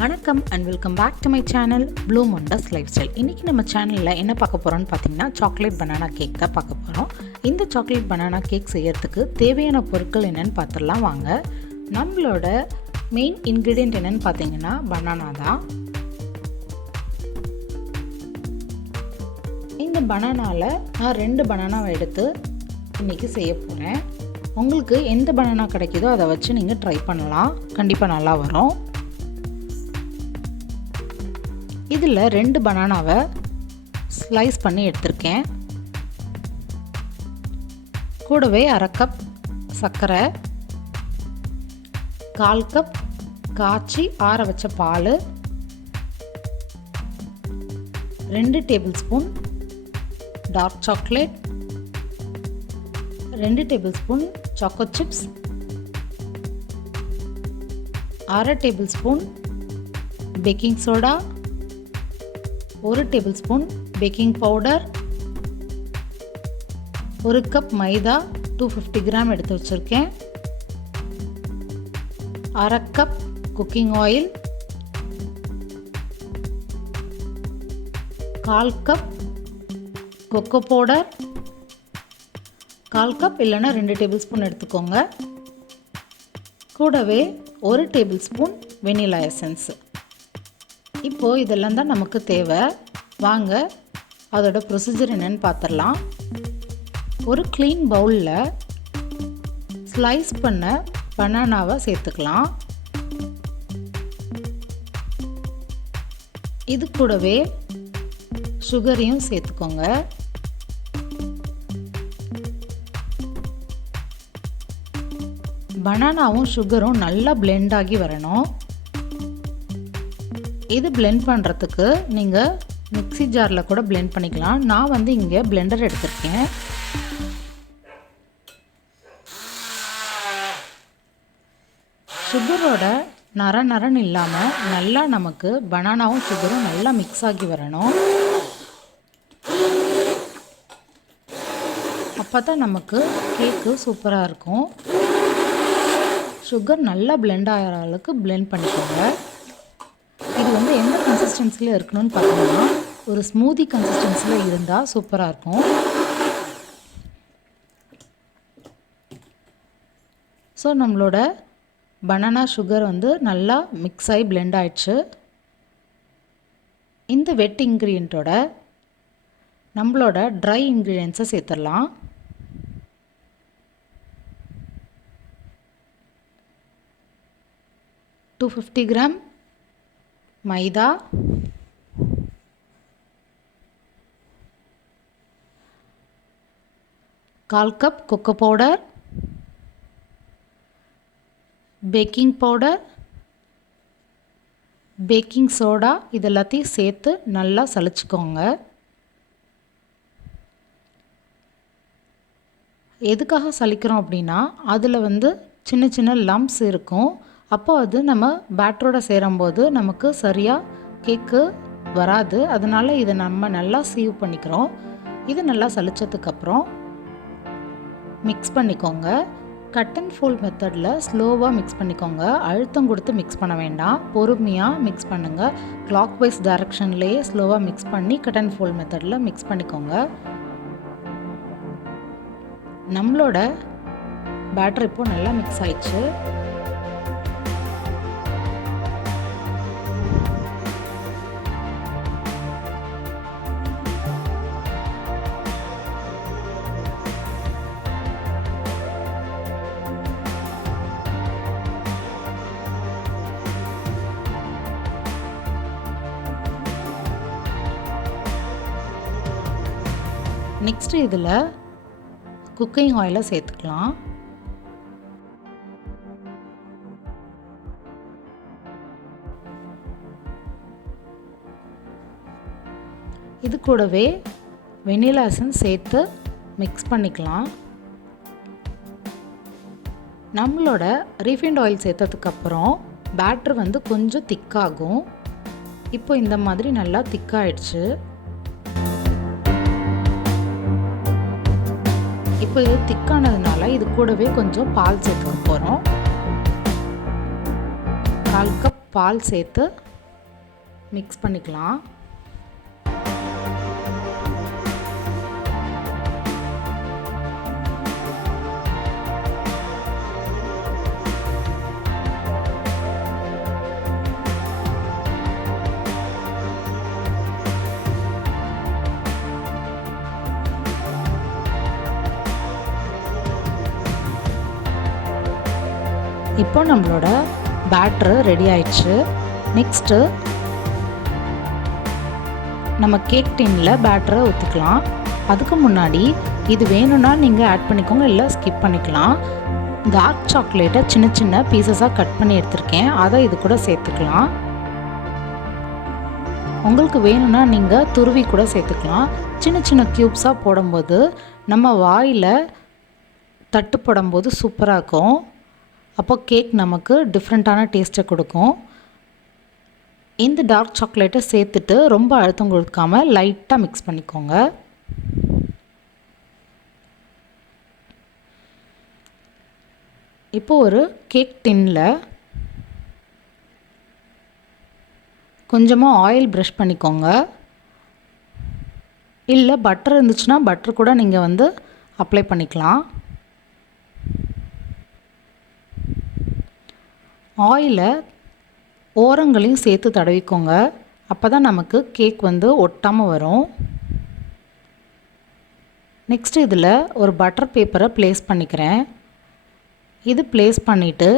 வணக்கம் and welcome back to my channel bloom wonders lifestyle. இன்றைக்கி நம்ம சேனலில் என்ன பார்க்க போகிறோன்னு பார்த்தீங்கன்னா சாக்லேட் பனானா கேக் தான் பார்க்க போகிறோம். இந்த சாக்லேட் பனானா கேக் செய்யறதுக்கு தேவையான பொருட்கள் என்னென்னு பார்த்துடலாம் வாங்க. நம்மளோட மெயின் இன்க்ரீடியன்ட் என்னென்னு பார்த்தீங்கன்னா பனானா தான். இந்த பனானாவில் நான் 2 பனானாவை எடுத்து இன்றைக்கி செய்ய போகிறேன். உங்களுக்கு எந்த பனானா கிடைக்குதோ அதை வச்சு நீங்கள் ட்ரை பண்ணலாம், கண்டிப்பாக நல்லா வரும். இதில் 2 பனானாவை ஸ்லைஸ் பண்ணி எடுத்திருக்கேன். கூடவே 1/2 கப் சர்க்கரை, 1/4 கப் காய்ச்சி ஆற வச்ச பால், 2 tablespoon dark chocolate, 2 tablespoon choco chips, 1/2 tablespoon baking soda, 1 tablespoon baking powder, 1 cup maida 250 gram எடுத்து வச்சுருக்கேன், 1/2 cup cooking oil, 1/4 cup cocoa powder, 1/4 cup இல்லைன்னா 2 டேபிள் ஸ்பூன் எடுத்துக்கோங்க. கூடவே 1 டேபிள் ஸ்பூன் வெனிலா எசன்ஸ். இப்போது இதெல்லாம் தான் நமக்கு தேவை. வாங்க அதோட ப்ரொசீஜர் என்னென்னு பார்த்துடலாம். ஒரு க்ளீன் பவுலில் ஸ்லைஸ் பண்ண பனானாவை சேர்த்துக்கலாம். இது கூடவே சுகரையும் சேர்த்துக்கோங்க. பனானாவும் சுகரும் நல்லா பிளெண்ட் ஆகி வரணும். இது பிளெண்ட் பண்ணுறதுக்கு நீங்கள் மிக்ஸி ஜாரில் கூட பிளெண்ட் பண்ணிக்கலாம். நான் இங்கே பிளெண்டர் எடுத்திருக்கேன். சுகரோட நரன்னு இல்லாமல் நல்லா நமக்கு பனானாவும் சுகரும் நல்லா மிக்ஸ் ஆகி வரணும். அப்போ தான் நமக்கு கேக்கு சூப்பராக இருக்கும். சுகர் நல்லா பிளெண்ட் ஆகிற அளவுக்கு பிளெண்ட் பண்ணிக்கோங்க. இது எந்த கன்சிஸ்டன்சியில் இருக்கணும்னு பார்த்தீங்கன்னா ஒரு ஸ்மூதி கன்சிஸ்டன்சியில் இருந்தால் சூப்பராக இருக்கும். ஸோ நம்மளோட பனானா சுகர் நல்லா மிக்ஸ் ஆகி பிளெண்ட் ஆயிடுச்சு. இந்த வெட் இன்க்ரீடியண்ட்டோட நம்மளோட ட்ரை இன்க்ரீடியன்ஸை சேர்த்துடலாம். $250 கிராம் மைதா, 1/4 cup cocoa powder, baking powder, baking soda, இதெல்லாத்தையும் சேர்த்து நல்லா சலிச்சுக்கோங்க. எதுக்காக சலிக்கிறோம் அப்படின்னா அதில் சின்ன சின்ன லம்ப்ஸ் இருக்கும். அப்போ அது நம்ம பேட்டரோட சேரும்போது நமக்கு சரியாக கேக்கு வராது. அதனால் இதை நம்ம நல்லா சீவ் பண்ணிக்கிறோம். இது நல்லா சலிச்சதுக்கப்புறம் மிக்ஸ் பண்ணிக்கோங்க. கட் அண்ட் ஃபோல்ட் மெத்தடில் ஸ்லோவாக மிக்ஸ் பண்ணிக்கோங்க. அழுத்தம் கொடுத்து மிக்ஸ் பண்ண வேண்டாம், பொறுமையாக மிக்ஸ் பண்ணுங்கள். கிளாக் வைஸ் டைரக்ஷன்லேயே ஸ்லோவாக மிக்ஸ் பண்ணி கட் அண்ட் ஃபோல்ட் மெத்தடில் மிக்ஸ் பண்ணிக்கோங்க. நம்மளோட பேட்டர் இப்போது நல்லா மிக்ஸ் ஆயிடுச்சு. நெக்ஸ்ட்டு இதில் குக்கிங் ஆயிலை சேர்த்துக்கலாம். இது கூடவே வெனிலா எசன்ஸ் சேர்த்து மிக்ஸ் பண்ணிக்கலாம். நம்மளோட ரீஃபைண்ட் ஆயில் சேர்த்ததுக்கப்புறம் பேட்டர் கொஞ்சம் திக்காகும். இப்போ இந்த மாதிரி நல்லா திக்காயிடுச்சு. இப்போ இது திக்கானதுனால இது கூடவே கொஞ்சம் பால் சேர்த்துக்க போகிறோம். 1/4 கப் பால் சேர்த்து மிக்ஸ் பண்ணிக்கலாம். இப்போ நம்மளோட பேட்டர் ரெடி ஆயிடுச்சு. நெக்ஸ்ட்டு நம்ம கேக் டின்னில் பேட்டரை ஊற்றிக்கலாம். அதுக்கு முன்னாடி இது வேணும்னா நீங்கள் ஆட் பண்ணிக்கோங்க, இல்லை ஸ்கிப் பண்ணிக்கலாம். டார்க் சாக்லேட்டை சின்ன சின்ன பீசஸாக கட் பண்ணி எடுத்திருக்கேன், அதை இது கூட சேர்த்துக்கலாம். உங்களுக்கு வேணும்னா நீங்கள் துருவி கூட சேர்த்துக்கலாம். சின்ன சின்ன க்யூப்ஸாக போடும்போது நம்ம வாயில் தட்டு போடும்போது சூப்பராக இருக்கும். அப்போ கேக் நமக்கு டிஃப்ரெண்ட்டான டேஸ்ட்டை கொடுக்கும். இந்த டார்க் சாக்லேட்டை சேர்த்துட்டு ரொம்ப அழுத்தம் கொடுக்காம லைட்டாக மிக்ஸ் பண்ணிக்கோங்க. இப்போ ஒரு கேக் டின்னில் கொஞ்சமாக ஆயில் ப்ரஷ் பண்ணிக்கோங்க. இல்லை பட்டர் இருந்துச்சுன்னா பட்டர் கூட நீங்கள் அப்ளை பண்ணிக்கலாம். ஆயிலை ஓரங்களையும் சேர்த்து தடவிக்கோங்க. அப்போ தான் நமக்கு கேக் ஒட்டாமல் வரும். நெக்ஸ்ட் இதில் ஒரு பட்டர் பேப்பரை ப்ளேஸ் பண்ணிக்கிறேன். இது ப்ளேஸ் பண்ணிவிட்டு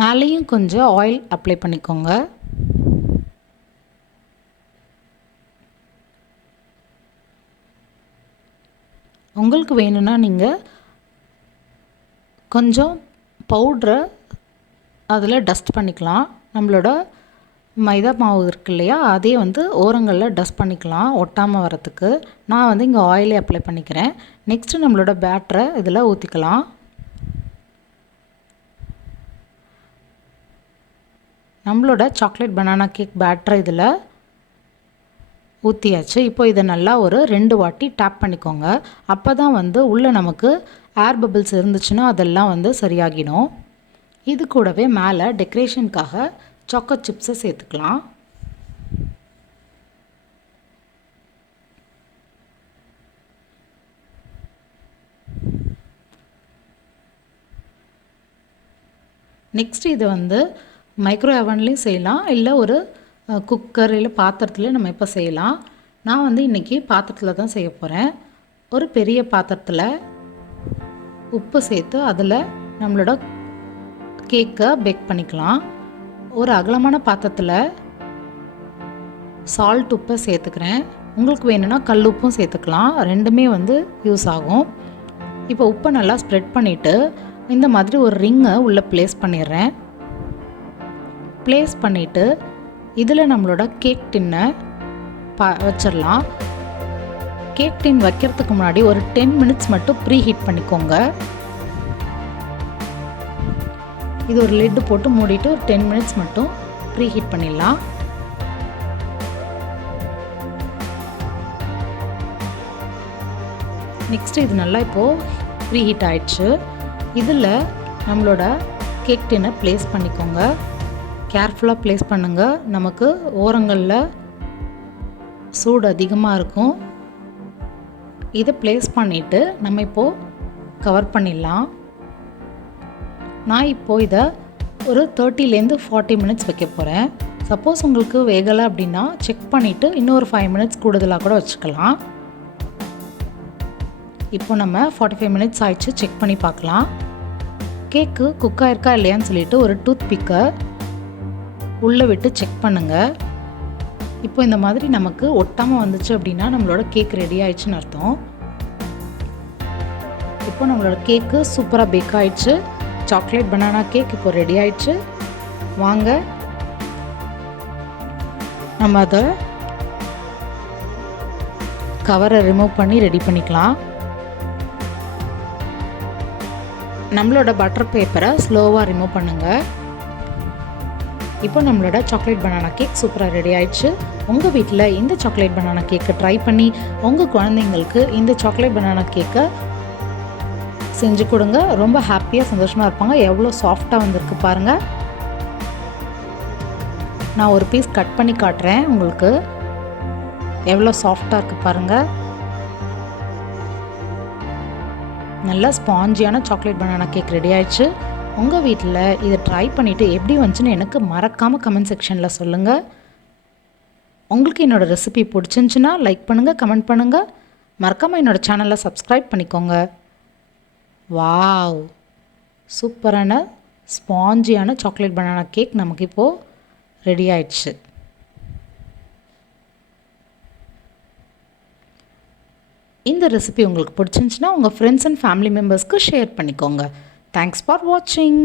மேலேயும் கொஞ்சம் ஆயில் அப்ளை பண்ணிக்கோங்க. உங்களுக்கு வேணும்னா நீங்கள் கொஞ்சம் பவுட்ரை அதில் டஸ்ட் பண்ணிக்கலாம். நம்மளோட மைதா மாவு இருக்கு இல்லையா, அதே ஓரங்களில் டஸ்ட் பண்ணிக்கலாம் ஒட்டாமல் வரத்துக்கு. நான் இங்கே ஆயிலே அப்ளை பண்ணிக்கிறேன். நெக்ஸ்ட்டு நம்மளோட பேட்டரை இதில் ஊற்றிக்கலாம். நம்மளோட சாக்லேட் பனானா கேக் பேட்டரை இதில் ஊற்றியாச்சு. இப்போ இதை நல்லா ஒரு 2 வாட்டி டேப் பண்ணிக்கோங்க. அப்போ தான் உள்ளே நமக்கு ஏர் பபிள்ஸ் இருந்துச்சுன்னா அதெல்லாம் சரியாகிடும். இது கூடவே மேலே டெக்கரேஷனுக்காக சாக்கோ சிப்ஸை சேர்த்துக்கலாம். நெக்ஸ்ட் இது மைக்ரோ ஓவன்லேயும் செய்யலாம், இல்லை ஒரு குக்கர் இல்லை பாத்திரத்தில் நம்ம இப்போ செய்யலாம். நான் இன்றைக்கி பாத்திரத்தில் தான் செய்ய போகிறேன். ஒரு பெரிய பாத்திரத்தில் உப்பு சேர்த்து அதில் நம்மளோட கேக்கை பேக் பண்ணிக்கலாம். ஒரு அகலமான பாத்திரத்தில் சால்ட் உப்பை சேர்த்துக்கிறேன். உங்களுக்கு வேணும்னா கல் உப்பும் சேர்த்துக்கலாம், ரெண்டுமே யூஸ் ஆகும். இப்போ உப்பை நல்லா ஸ்ப்ரெட் பண்ணிவிட்டு இந்த மாதிரி ஒரு ரிங்கை உள்ளே ப்ளேஸ் பண்ணிடுறேன். ப்ளேஸ் பண்ணிவிட்டு இதில் நம்மளோட கேக் டின்னை வச்சிடலாம். கேக் டின் வைக்கிறதுக்கு முன்னாடி ஒரு 10 மினிட்ஸ் மட்டும் ப்ரீ ஹீட் பண்ணிக்கோங்க. இது ஒரு லிட்டு போட்டு மூடிட்டு ஒரு 10 மினிட்ஸ் மட்டும் ப்ரீ ஹீட் பண்ணிடலாம். நெக்ஸ்ட் இது நல்லா இப்போது ப்ரீ ஹீட் ஆயிடுச்சு. இதில் நம்மளோட கேக் டின்னை ப்ளேஸ் பண்ணிக்கோங்க. கேர்ஃபுல்லாக ப்ளேஸ் பண்ணுங்கள், நமக்கு ஓரங்களில் சூடு அதிகமாக இருக்கும். இதை ப்ளேஸ் பண்ணிவிட்டு நம்ம இப்போது கவர் பண்ணிடலாம். நான் இப்போது இதை ஒரு 30லேருந்து 40 மினிட்ஸ் வைக்க போகிறேன். சப்போஸ் உங்களுக்கு வேகலை அப்படின்னா செக் பண்ணிவிட்டு இன்னொரு 5 மினிட்ஸ் கூடுதலாக கூட வச்சுக்கலாம். இப்போ நம்ம 45 மினிட்ஸ் ஆயிடுச்சு, செக் பண்ணி பார்க்கலாம். கேக்கு குக் ஆயிருக்கா இல்லையான்னு சொல்லிட்டு ஒரு டூத் பிக்கை உள்ளே விட்டு செக் பண்ணுங்கள். இப்போ இந்த மாதிரி நமக்கு ஒட்டாமல் வந்துச்சு அப்படின்னா நம்மளோட கேக் ரெடி ஆயிடுச்சுன்னு அர்த்தம். இப்போ நம்மளோட கேக்கு சூப்பராக பேக் ஆயிடுச்சு. சாக்லேட் பனானா கேக் இப்போ ரெடி ஆயிடுச்சு. வாங்க நம்ம அதை கவரை ரிமூவ் பண்ணி ரெடி பண்ணிக்கலாம். நம்மளோட பட்டர் பேப்பரை ஸ்லோவாக ரிமூவ் பண்ணுங்கள். இப்போ நம்மளோட சாக்லேட் பனானா கேக் சூப்பராக ரெடி ஆயிடுச்சு. உங்கள் வீட்டில் இந்த சாக்லேட் பனானா கேக்கை ட்ரை பண்ணி உங்கள் குழந்தைங்களுக்கு இந்த சாக்லேட் பனானா கேக்கை செஞ்சு கொடுங்க. ரொம்ப ஹாப்பியாக சந்தோஷமாக இருப்பாங்க. எவ்வளோ சாஃப்டாக வந்திருக்கு பாருங்கள். நான் ஒரு பீஸ் கட் பண்ணி காட்டுறேன் உங்களுக்கு. எவ்வளோ சாஃப்டாக இருக்குது பாருங்கள். நல்லா ஸ்பாஞ்சியான சாக்லேட் பனானா கேக் ரெடி ஆயிடுச்சு. உங்கள் வீட்டில் இதை ட்ரை பண்ணிவிட்டு எப்படி வந்துச்சுன்னு எனக்கு மறக்காமல் கமெண்ட் செக்ஷனில் சொல்லுங்கள். உங்களுக்கு என்னோடய ரெசிபி பிடிச்சிருந்துச்சின்னா லைக் பண்ணுங்கள், கமெண்ட் பண்ணுங்கள். மறக்காமல் என்னோடய சேனலை சப்ஸ்கிரைப் பண்ணிக்கோங்க. வாவ், சூப்பரான ஸ்பாஞ்சியான சாக்லேட் பனானா கேக் நமக்கு இப்போது ரெடி ஆயிடுச்சு. இந்த ரெசிபி உங்களுக்கு பிடிச்சிருந்துச்சின்னா உங்கள் ஃப்ரெண்ட்ஸ் அண்ட் ஃபேமிலி மெம்பர்ஸ்க்கு ஷேர் பண்ணிக்கோங்க. தேங்க்ஸ் ஃபார் வாட்சிங்.